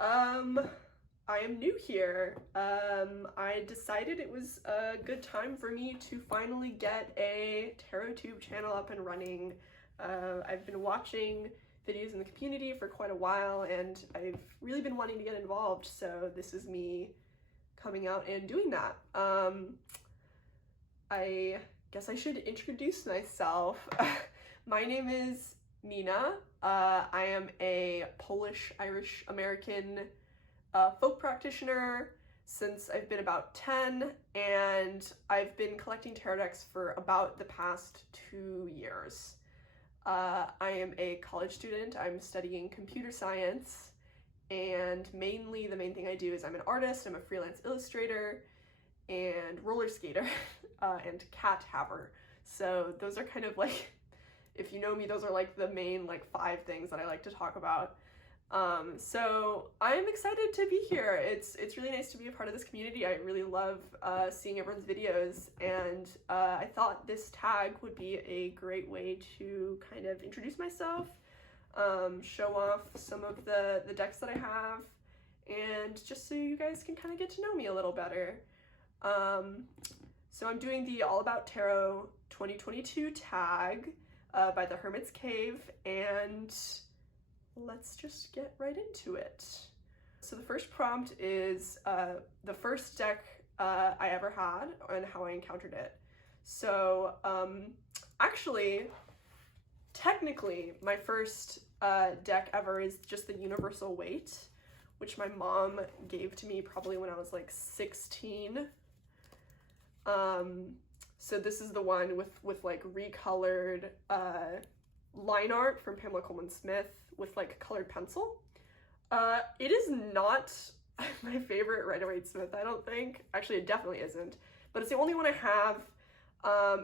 I am new here. I decided it was a good time for me to finally get a TarotTube channel up and running. I've been watching videos in the community for quite a while and I've really been wanting to get involved, so this is me coming out and doing that. I guess I should introduce myself. My name is Nina. I am a Polish-Irish-American folk practitioner since I've been about 10, and I've been collecting tarot decks for about the past 2 years. I am a college student. I'm studying computer science, and the main thing I do is I'm an artist. I'm a freelance illustrator and roller skater and cat haver. So those are kind of like, if you know me, those are like the main 5 things that I like to talk about. So I'm excited to be here. It's really nice to be a part of this community. I really love seeing everyone's videos, and I thought this tag would be a great way to kind of introduce myself, show off some of the decks that I have, and just so you guys can kind of get to know me a little better. So I'm doing the All About Tarot 2022 tag by the Hermit's Cave, and let's just get right into it. So the first prompt is the first deck I ever had and how I encountered it. So actually, technically, my first deck ever is just the Universal Weight, which my mom gave to me probably when I was like 16. So this is the one with like recolored line art from Pamela Coleman Smith with like colored pencil. It is not my favorite Rider-Waite-Smith, I don't think. Actually, it definitely isn't, but it's the only one I have.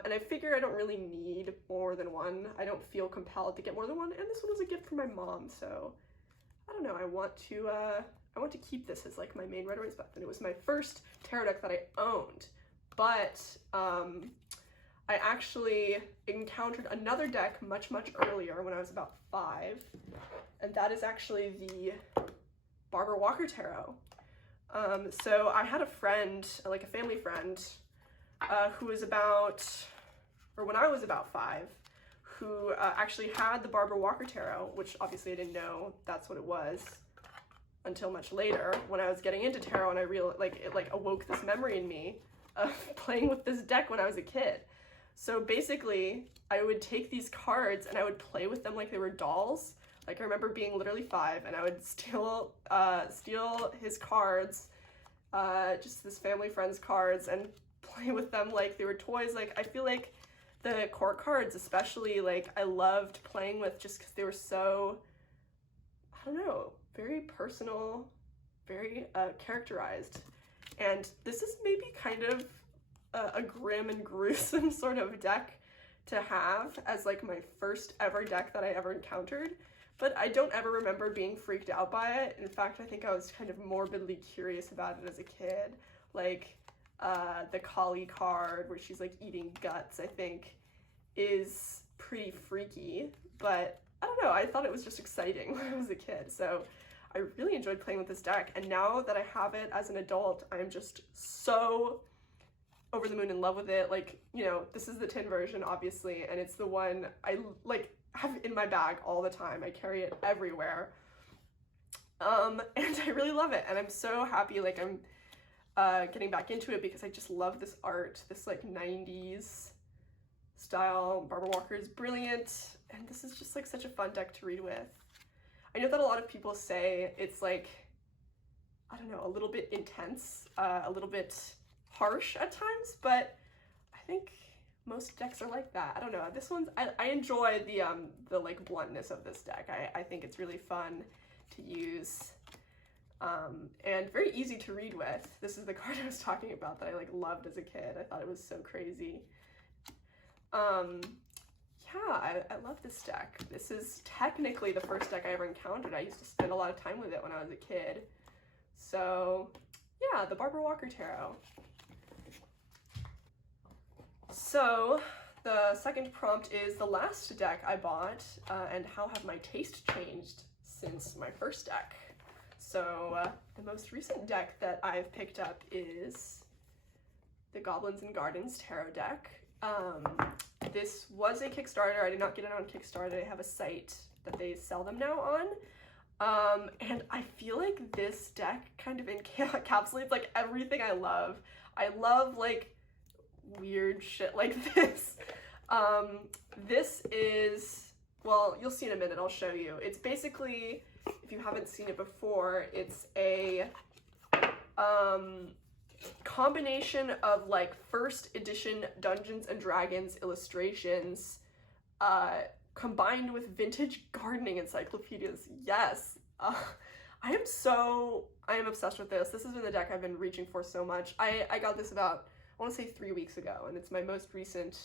And I figure I don't really need more than one. I don't feel compelled to get more than one, and this one was a gift from my mom, so I don't know, I want to keep this as like my main Rider-Waite-Smith, and it was my first tarot deck that I owned. But I actually encountered another deck much earlier when I was about 5, and that is actually the Barbara Walker Tarot. So I had a friend, like a family friend, who was about, or when I was about 5, who actually had the Barbara Walker Tarot, which obviously I didn't know that's what it was until much later when I was getting into tarot, and I realized it awoke this memory in me of playing with this deck when I was a kid. So basically, I would take these cards and I would play with them like they were dolls. Like, I remember being literally 5, and I would steal his cards, just this family friend's cards, and play with them like they were toys. Like, I feel like the core cards especially, like, I loved playing with just because they were so, I don't know, very personal, very characterized. And this is maybe kind of a grim and gruesome sort of deck to have as like my first ever deck that I ever encountered, but I don't ever remember being freaked out by it. In fact, I think I was kind of morbidly curious about it as a kid. Like the Kali card where she's like eating guts, I think, is pretty freaky, but I don't know, I thought it was just exciting when I was a kid. So I really enjoyed playing with this deck, and now that I have it as an adult, I'm just so over the moon in love with it. Like, you know, this is the tin version, obviously, and it's the one I like have in my bag all the time. I carry it everywhere. And I really love it, and I'm so happy like I'm getting back into it because I just love this art, this like 90s style. Barbara Walker is brilliant, and this is just like such a fun deck to read with. I know that a lot of people say it's like, I don't know, a little bit intense, a little bit harsh at times, but I think most decks are like that. I don't know, this one's, I enjoy the like bluntness of this deck. I think it's really fun to use, and very easy to read with. This is the card I was talking about that I like loved as a kid. I thought it was so crazy. Yeah, I love this deck. This is technically the first deck I ever encountered. I used to spend a lot of time with it when I was a kid. So yeah, the Barbara Walker Tarot. So the second prompt is the last deck I bought, and how have my taste changed since my first deck. So the most recent deck that I've picked up is the Goblins and Gardens Tarot deck. This was a Kickstarter. I did not get it on Kickstarter. I have a site that they sell them now on. And I feel like this deck kind of encapsulates like everything I love. I love like weird shit like this. This is, well, you'll see in a minute, I'll show you. It's basically, if you haven't seen it before, it's a combination of like first edition Dungeons and Dragons illustrations combined with vintage gardening encyclopedias. Yes. I am obsessed with this. This has been the deck I've been reaching for so much. I got this about, I want to say 3 weeks ago, and it's my most recent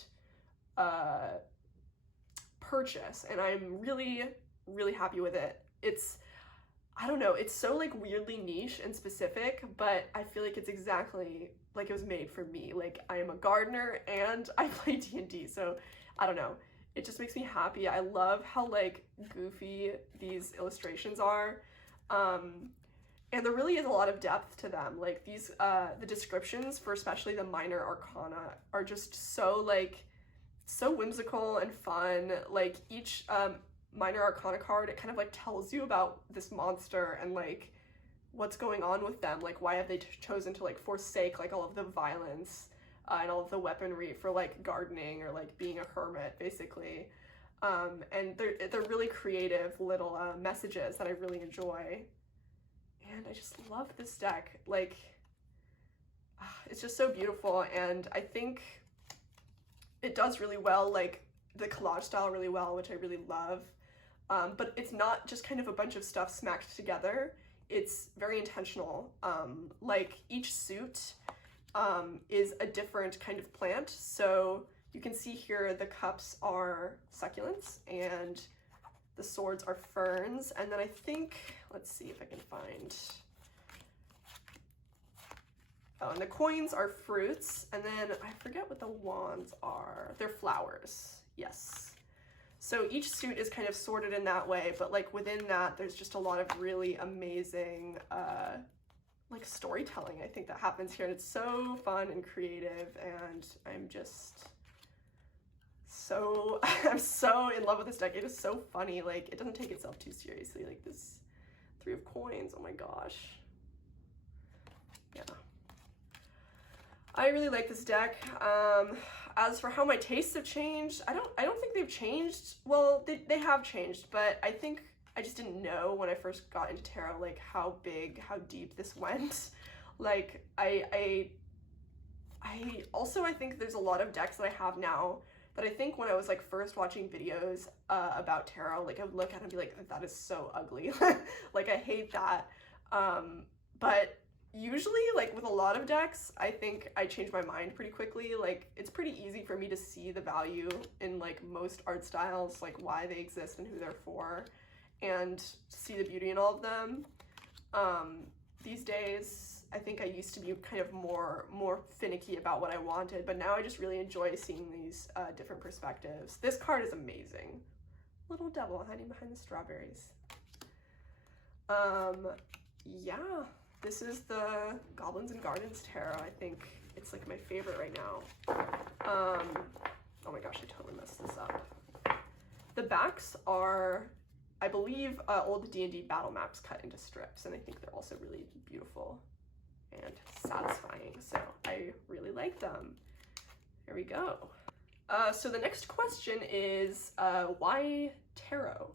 purchase, and I'm really, really happy with it. It's, I don't know, it's so like weirdly niche and specific, but I feel like it's exactly like it was made for me. Like, I am a gardener and I play D&D, so I don't know. It just makes me happy. I love how like goofy these illustrations are. And there really is a lot of depth to them. Like these, the descriptions for especially the minor arcana are just so like, so whimsical and fun. Like each minor arcana card, it kind of like tells you about this monster and like what's going on with them. Like why have they chosen to like forsake like all of the violence and all of the weaponry for like gardening or like being a hermit basically. And they're really creative little messages that I really enjoy. And I just love this deck. Like, it's just so beautiful, and I think it does really well, like the collage style really well, which I really love. But it's not just kind of a bunch of stuff smacked together. It's very intentional. Like each suit is a different kind of plant. So you can see here the cups are succulents and the swords are ferns. And then I think, let's see if I can find, oh, and the coins are fruits. And then I forget what the wands are. They're flowers, yes. So each suit is kind of sorted in that way, but like within that, there's just a lot of really amazing like storytelling, I think, that happens here. And it's so fun and creative, and I'm just so, I'm so in love with this deck. It is so funny. Like, it doesn't take itself too seriously. Like this 3 of coins, oh my gosh. Yeah. I really like this deck. As for how my tastes have changed, I don't think they've changed. Well, they have changed, but I think I just didn't know when I first got into tarot, like how big, how deep this went. Like, I also, I think there's a lot of decks that I have now that I think when I was like first watching videos about tarot, like I would look at it and be like, that is so ugly. Like, I hate that. But usually, like with a lot of decks, I think I change my mind pretty quickly. Like, it's pretty easy for me to see the value in like most art styles, like why they exist and who they're for, and see the beauty in all of them. These days, I think I used to be kind of more finicky about what I wanted, but now I just really enjoy seeing these different perspectives. This card is amazing. Little devil hiding behind the strawberries. Yeah. This is the Goblins and Gardens Tarot. I think it's like my favorite right now. Oh my gosh, I totally messed this up. The backs are, I believe, old D&D battle maps cut into strips, and I think they're also really beautiful and satisfying, so I really like them. Here we go. So the next question is, why tarot?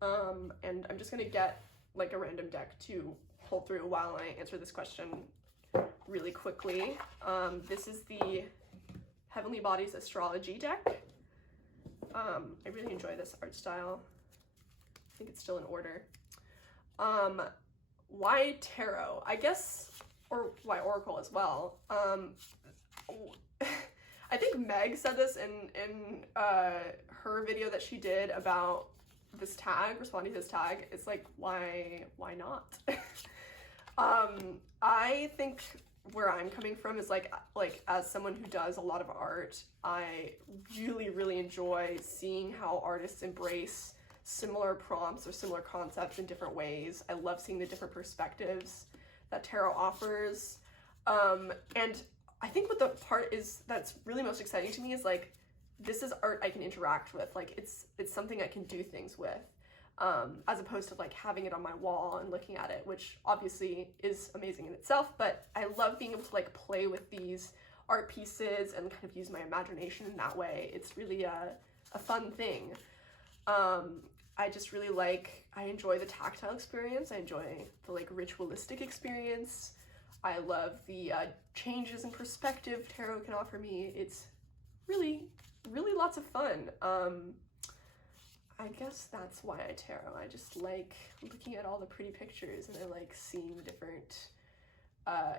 And I'm just gonna get like a random deck to pull through while I answer this question really quickly. This is the Heavenly Bodies Astrology deck. I really enjoy this art style. I think it's still in order. Why tarot? I guess, or why oracle as well. I think Meg said this in her video that she did about this tag, responding to this tag. It's like, why not? I think where I'm coming from is like as someone who does a lot of art, I really enjoy seeing how artists embrace similar prompts or similar concepts in different ways. I love seeing the different perspectives that tarot offers. And I think what the part is that's really most exciting to me is like, this is art I can interact with. Like it's something I can do things with, as opposed to like having it on my wall and looking at it, which obviously is amazing in itself, but I love being able to like play with these art pieces and kind of use my imagination in that way. It's really a fun thing. I just really I enjoy the tactile experience. I enjoy the like ritualistic experience. I love the changes in perspective tarot can offer me. It's really lots of fun. I guess that's why I tarot. I just like looking at all the pretty pictures, and I like seeing the different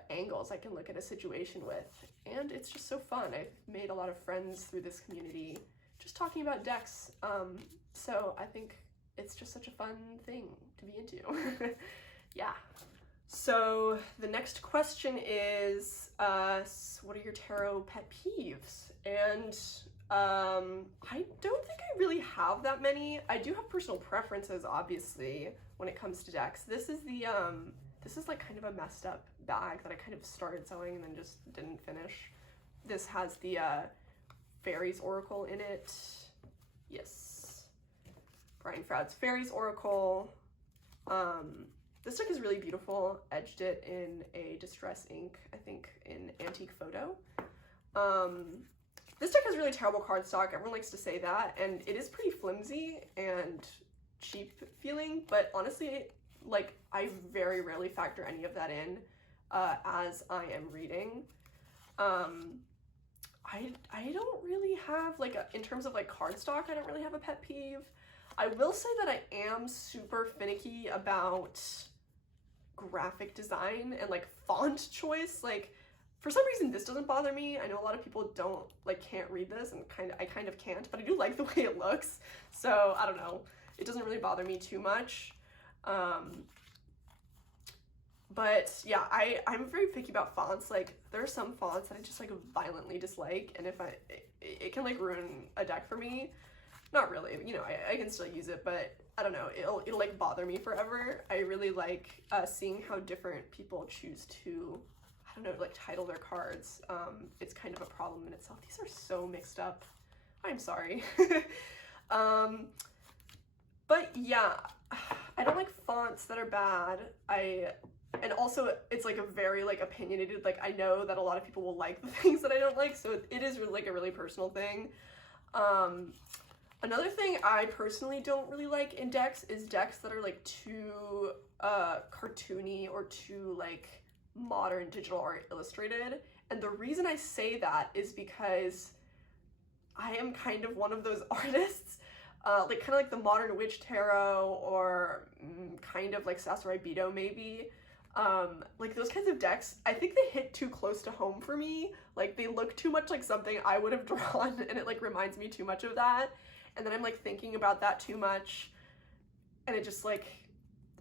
angles I can look at a situation with, and it's just so fun. I've made a lot of friends through this community just talking about decks, so I think it's just such a fun thing to be into. Yeah. So the next question is, what are your tarot pet peeves? And I don't think I really have that many. I do have personal preferences, obviously, when it comes to decks. This is the this is like kind of a messed up bag that I kind of started sewing and then just didn't finish. This has the Fairies Oracle in it. Yes. Brian Froud's Fairies Oracle. This deck is really beautiful. Edged it in a distress ink, I think in Antique Photo. This deck has really terrible cardstock. Everyone likes to say that, and it is pretty flimsy and cheap feeling, but honestly, like, I very rarely factor any of that in as I am reading. I don't really have, like, in terms of, like, cardstock, I don't really have a pet peeve. I will say that I am super finicky about graphic design and, like, font choice. Like, for some reason, this doesn't bother me. I know a lot of people can't read this, and I kind of can't, but I do like the way it looks. So, I don't know. It doesn't really bother me too much. But yeah, I'm very picky about fonts. Like, there are some fonts that I just like violently dislike, and if it can like ruin a deck for me. Not really, you know, I can still use it, but I don't know, it'll like bother me forever. I really like seeing how different people choose to, I don't know, like title their cards. It's kind of a problem in itself. These are so mixed up. I'm sorry. But yeah, I don't like fonts that are bad. And also it's like a very like opinionated, like I know that a lot of people will like the things that I don't like, so it is really like a really personal thing. Another thing I personally don't really like in decks is decks that are like too cartoony or too like modern digital art illustrated. And the reason I say that is because I am kind of one of those artists, like kind of like the Modern Witch Tarot or kind of like Sasarai Bito maybe. Like those kinds of decks, I think they hit too close to home for me. Like they look too much like something I would have drawn, and it like reminds me too much of that. And then I'm like thinking about that too much, and it just like,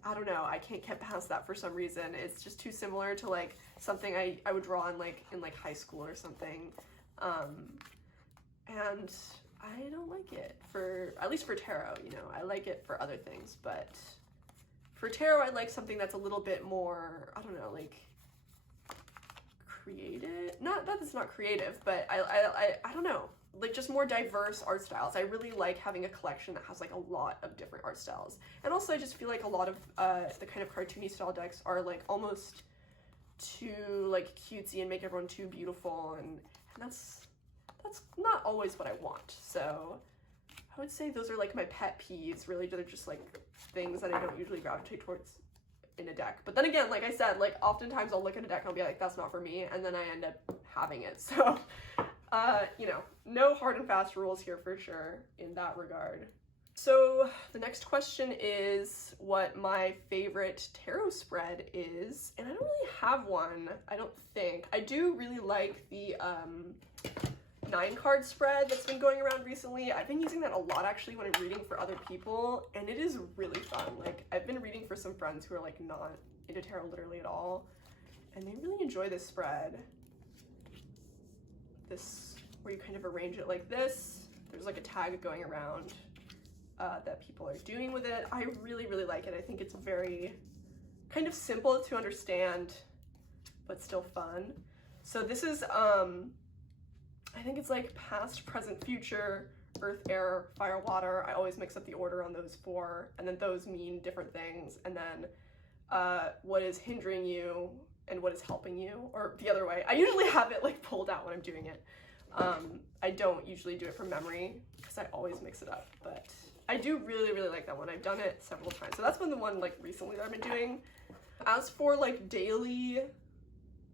I don't know, I can't get past that for some reason. It's just too similar to like something I would draw in like high school or something. And I don't like it at least for tarot, you know. I like it for other things, but for tarot I like something that's a little bit more, I don't know, like creative. Not that it's not creative, but I don't know, like just more diverse art styles. I really like having a collection that has like a lot of different art styles. And also I just feel like a lot of the kind of cartoony style decks are like almost too like cutesy and make everyone too beautiful, and that's not always what I want. So I would say those are like my pet peeves. Really, they're just like things that I don't usually gravitate towards in a deck. But then again, like I said, like oftentimes I'll look at a deck and I'll be like, that's not for me, and then I end up having it. So you know, no hard and fast rules here for sure in that regard. So the next question is what my favorite tarot spread is, and I don't really have one, I don't think. I do really like the 9-card spread that's been going around recently. I've been using that a lot actually when I'm reading for other people, and it is really fun. Like I've been reading for some friends who are like not into tarot literally at all, and they really enjoy this spread. This, where you kind of arrange it like this. There's like a tag going around that people are doing with it. I really, really like it. I think it's very kind of simple to understand, but still fun. So this is, I think it's like past, present, future, earth, air, fire, water. I always mix up the order on those 4, and then those mean different things. And then what is hindering you and what is helping you, or the other way. I usually have it like pulled out when I'm doing it. I don't usually do it from memory because I always mix it up, but I do really, really like that one. I've done it several times. So that's been the one like recently that I've been doing. As for like daily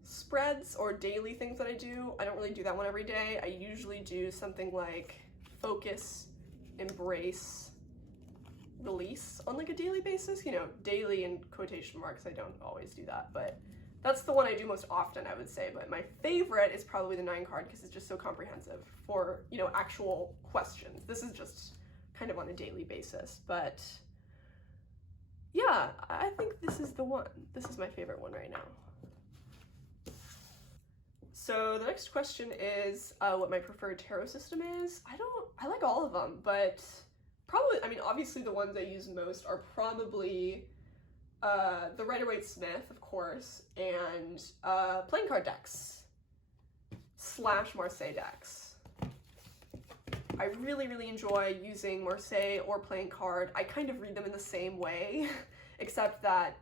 spreads or daily things that I do, I don't really do that one every day. I usually do something like focus, embrace, release on like a daily basis. You know, daily in quotation marks, I don't always do that, but that's the one I do most often, I would say. But my favorite is probably the 9 card because it's just so comprehensive for, you know, actual questions. This is just kind of on a daily basis, but yeah, I think this is the one. This is my favorite one right now. So the next question is what my preferred tarot system is. I like all of them, but probably, I mean, obviously the ones I use most are probably the Rider-Waite-Smith, of course, and playing card decks / Marseille decks. I really, really enjoy using Marseille or playing card. I kind of read them in the same way, except that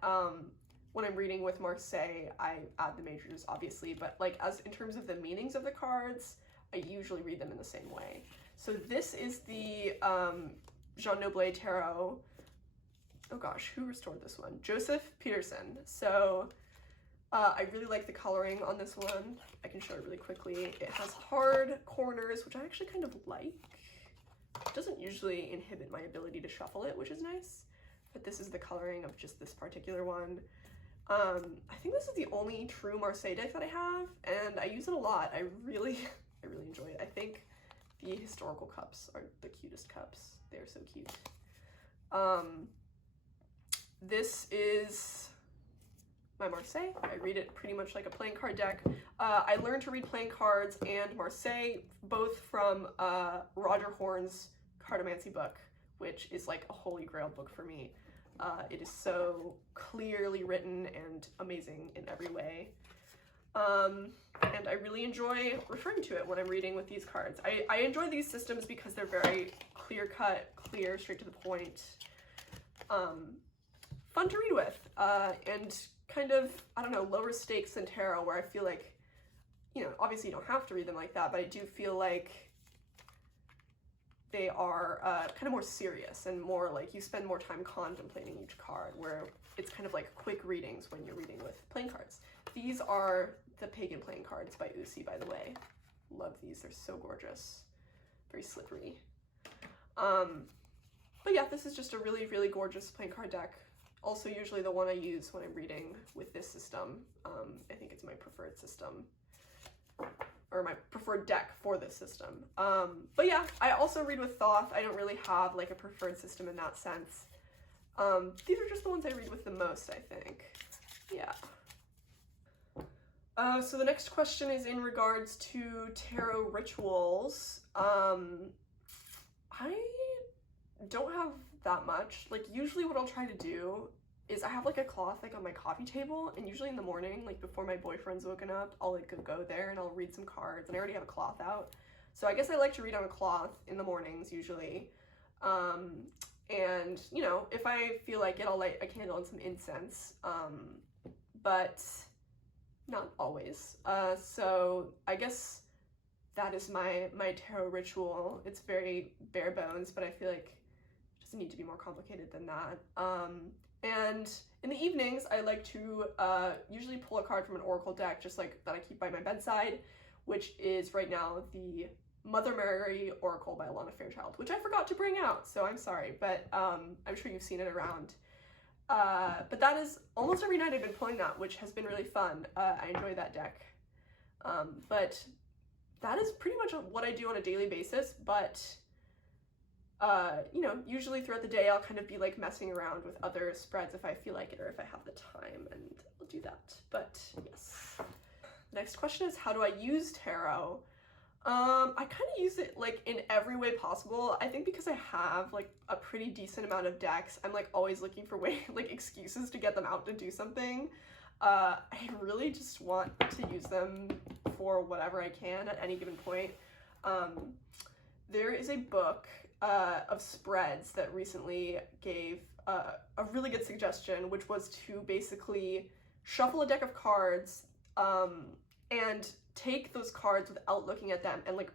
when I'm reading with Marseille, I add the majors, obviously, but like as in terms of the meanings of the cards, I usually read them in the same way. So this is the Jean Noblet Tarot. Oh gosh, who restored this one? Joseph Peterson. So I really like the coloring on this one. I can show it really quickly. It has hard corners, which I actually kind of like. It doesn't usually inhibit my ability to shuffle it, which is nice. But this is the coloring of just this particular one. I think this is the only true Marseille deck that I have, and I use it a lot. I really enjoy it. I think the historical cups are the cutest cups. They're so cute. This is my Marseille. I read it pretty much like a playing card deck. I learned to read playing cards and Marseille both from Roger Horn's Cartomancy book, which is like a holy grail book for me. It is so clearly written and amazing in every way. And I really enjoy referring to it when I'm reading with these cards. I enjoy these systems because they're very clear-cut, clear, straight to the point. Fun to read with, and kind of, I don't know, lower stakes than tarot, where I feel like, you know, obviously you don't have to read them like that, but I do feel like they are kind of more serious and more like you spend more time contemplating each card, where it's kind of like quick readings when you're reading with playing cards. These are the Pagan playing cards by Usi, by the way. Love these, they're so gorgeous. Very slippery. But yeah, this is just a really, really gorgeous playing card deck. Also usually the one I use when I'm reading with this system. I think it's my preferred system, or my preferred deck for this system. But yeah, I also read with Thoth. I don't really have like a preferred system in that sense. These are just the ones I read with the most, I think. Yeah. So the next question is in regards to tarot rituals. I don't have that much. Like usually what I'll try to do is I have like a cloth like on my coffee table, and usually in the morning, like before my boyfriend's woken up, I'll like go there and I'll read some cards, and I already have a cloth out. So I guess I like to read on a cloth in the mornings usually. And you know, if I feel like it, I'll light a candle and some incense, but not always. So I guess that is my tarot ritual. It's very bare bones, but I feel like it doesn't need to be more complicated than that. And in the evenings, I like to usually pull a card from an oracle deck, just like that I keep by my bedside, which is right now the Mother Mary Oracle by Alana Fairchild, which I forgot to bring out, so I'm sorry, but I'm sure you've seen it around. But that is almost every night I've been pulling that, which has been really fun. I enjoy that deck. But that is pretty much what I do on a daily basis, but you know, usually throughout the day I'll kind of be like messing around with other spreads if I feel like it or if I have the time, and I'll do that. But yes. The next question is, how do I use tarot? I kind of use it like in every way possible. I think because I have like a pretty decent amount of decks, I'm like always looking for like excuses to get them out to do something. I really just want to use them for whatever I can at any given point. There is a book of spreads that recently gave a really good suggestion, which was to basically shuffle a deck of cards and take those cards without looking at them and like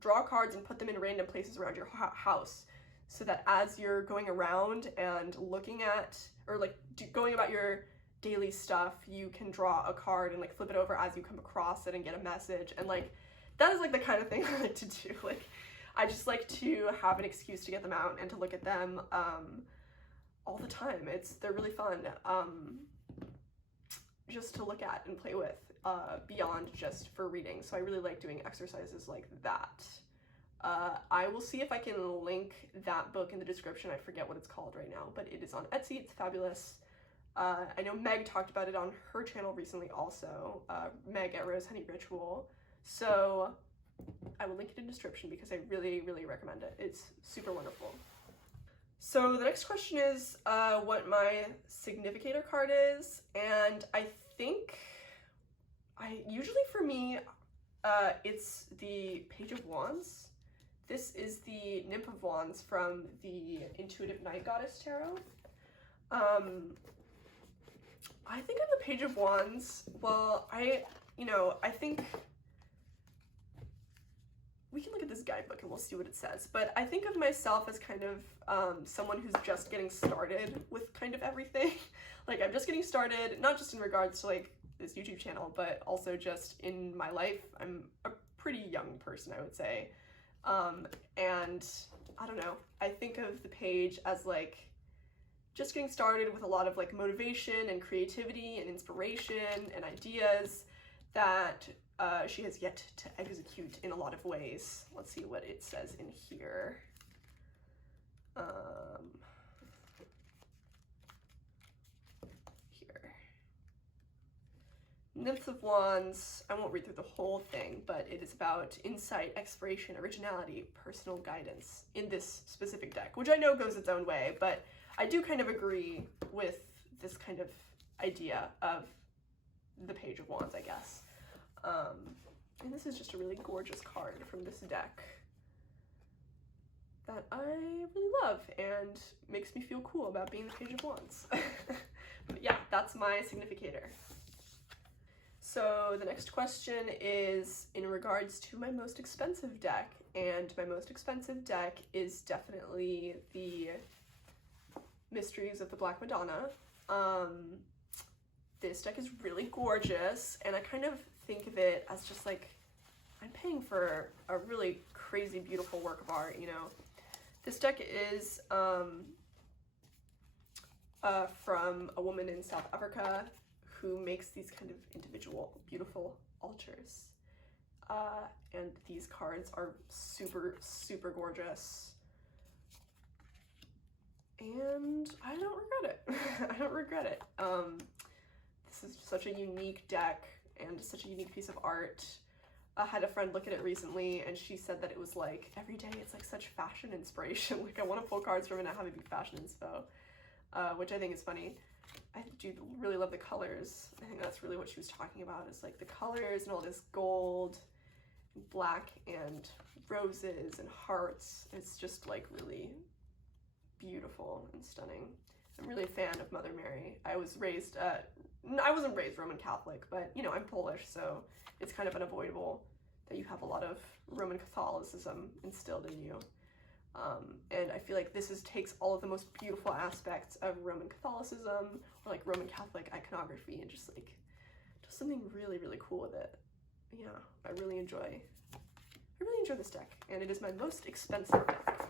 draw cards and put them in random places around your house, so that as you're going around and looking at or like going about your daily stuff, you can draw a card and like flip it over as you come across it and get a message. And like that is like the kind of thing I like to do. Like I just like to have an excuse to get them out and to look at them all the time. They're really fun just to look at and play with beyond just for reading. So I really like doing exercises like that. I will see if I can link that book in the description. I forget what it's called right now, but it is on Etsy. It's fabulous. I know Meg talked about it on her channel recently also, Meg at Rose Honey Ritual. So I will link it in the description because I really, really recommend it. It's super wonderful. So the next question is what my significator card is, and I think usually for me it's the Page of Wands. This is the Nymph of Wands from the Intuitive Night Goddess Tarot. I think of the Page of Wands, well, I think we can look at this guidebook and we'll see what it says, but I think of myself as kind of someone who's just getting started with kind of everything. Like I'm just getting started, not just in regards to like this YouTube channel, but also just in my life. I'm a pretty young person, I would say. And I don't know, I think of the page as like just getting started with a lot of like motivation and creativity and inspiration and ideas that she has yet to execute in a lot of ways. Let's see what it says in here. Here. Nymph of Wands, I won't read through the whole thing, but it is about insight, exploration, originality, personal guidance in this specific deck, which I know goes its own way, but I do kind of agree with this kind of idea of the Page of Wands, I guess. And this is just a really gorgeous card from this deck that I really love and makes me feel cool about being the Page of Wands. But yeah, that's my significator. So the next question is in regards to my most expensive deck, and my most expensive deck is definitely the Mysteries of the Black Madonna. This deck is really gorgeous, and I kind of think of it as just like I'm paying for a really crazy beautiful work of art, you know. This deck is from a woman in South Africa who makes these kind of individual beautiful altars, and these cards are super, super gorgeous. And I don't regret it. I don't regret it. This is such a unique deck and such a unique piece of art. I had a friend look at it recently and she said that it was like, every day it's like such fashion inspiration. Like I want to pull cards from it and have it be fashion inspo, which I think is funny. I do really love the colors. I think that's really what she was talking about, is like the colors and all this gold and black and roses and hearts. It's just like really beautiful and stunning. I'm really a fan of Mother Mary. I wasn't raised Roman Catholic, but you know, I'm Polish, so it's kind of unavoidable that you have a lot of Roman Catholicism instilled in you. And I feel like this takes all of the most beautiful aspects of Roman Catholicism or like Roman Catholic iconography and just like does something really, really cool with it. Yeah, I really enjoy this deck, and it is my most expensive deck.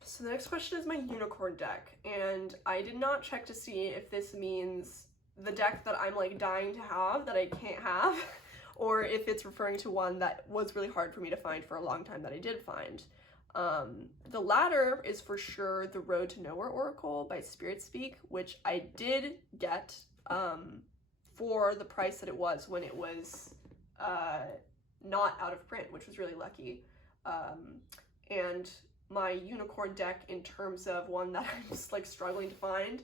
So the next question is my unicorn deck, and I did not check to see if this means the deck that I'm like dying to have that I can't have, or if it's referring to one that was really hard for me to find for a long time that I did find. The latter is for sure the Road to Nowhere Oracle by Spirit Speak, which I did get for the price that it was when it was not out of print, which was really lucky. And my unicorn deck, in terms of one that I'm just like struggling to find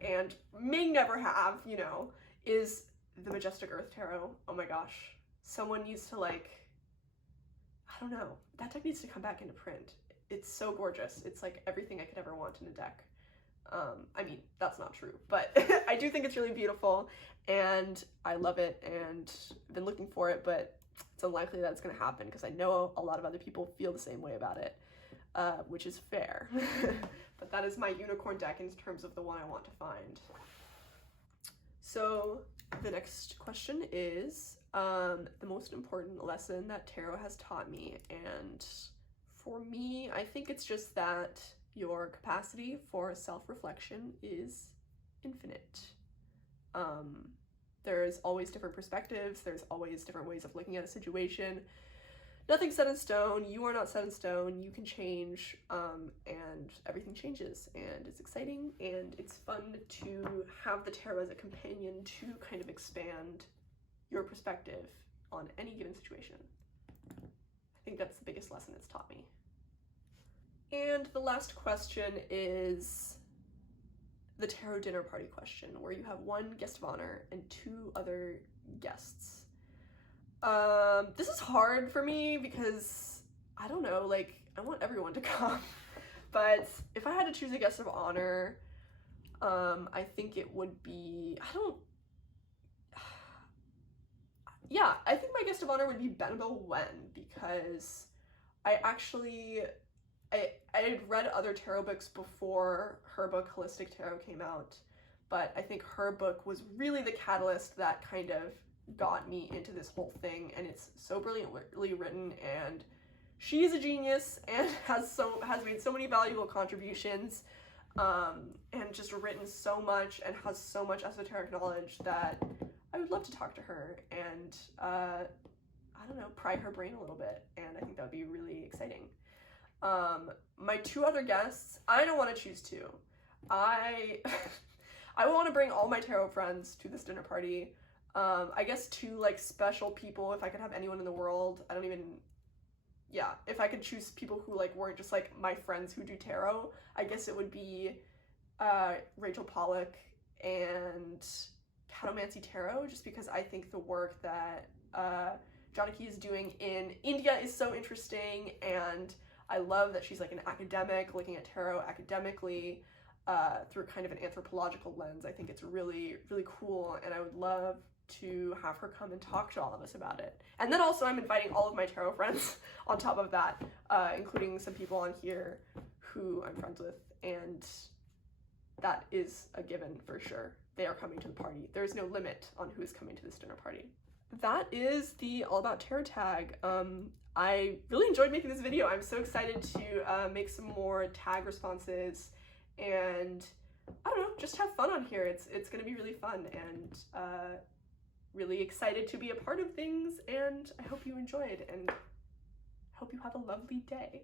and may never have, you know, is the Majestic Earth Tarot. Oh my gosh. Someone needs to like, I don't know, that deck needs to come back into print. It's so gorgeous. It's like everything I could ever want in a deck. I mean, that's not true, but I do think it's really beautiful and I love it and I've been looking for it, but it's unlikely that it's going to happen because I know a lot of other people feel the same way about it, which is fair. But that is my unicorn deck in terms of the one I want to find. So the next question is the most important lesson that tarot has taught me, and for me, I think it's just that your capacity for self-reflection is infinite. There's always different perspectives, there's always different ways of looking at a situation. Nothing's set in stone, you are not set in stone, you can change, and everything changes, and it's exciting, and it's fun to have the tarot as a companion to kind of expand your perspective on any given situation. I think that's the biggest lesson it's taught me. And the last question is the tarot dinner party question, where you have one guest of honor and two other guests. This is hard for me because, I don't know, like, I want everyone to come. But if I had to choose a guest of honor, I think it would be, I think my guest of honor would be Annabelle Wen, because I had read other tarot books before her book Holistic Tarot came out, but I think her book was really the catalyst that kind of got me into this whole thing, and it's so brilliantly written, and she is a genius and has made so many valuable contributions, and just written so much and has so much esoteric knowledge that I would love to talk to her and I don't know, pry her brain a little bit, and I think that would be really exciting. My two other guests, I don't want to choose two. I want to bring all my tarot friends to this dinner party. I guess two like special people, if I could have anyone in the world. If I could choose people who like weren't just like my friends who do tarot, I guess it would be Rachel Pollack and Catomancy Tarot, just because I think the work that Janaki is doing in India is so interesting, and I love that she's like an academic looking at tarot academically through kind of an anthropological lens. I think it's really, really cool, and I would love to have her come and talk to all of us about it. And then also I'm inviting all of my tarot friends on top of that, including some people on here who I'm friends with, and that is a given for sure. They are coming to the party. There's no limit on who is coming to this dinner party. That is the All About Tarot tag. I really enjoyed making this video. I'm so excited to make some more tag responses and, I don't know, just have fun on here. It's gonna be really fun, and really excited to be a part of things, and I hope you enjoyed, and hope you have a lovely day.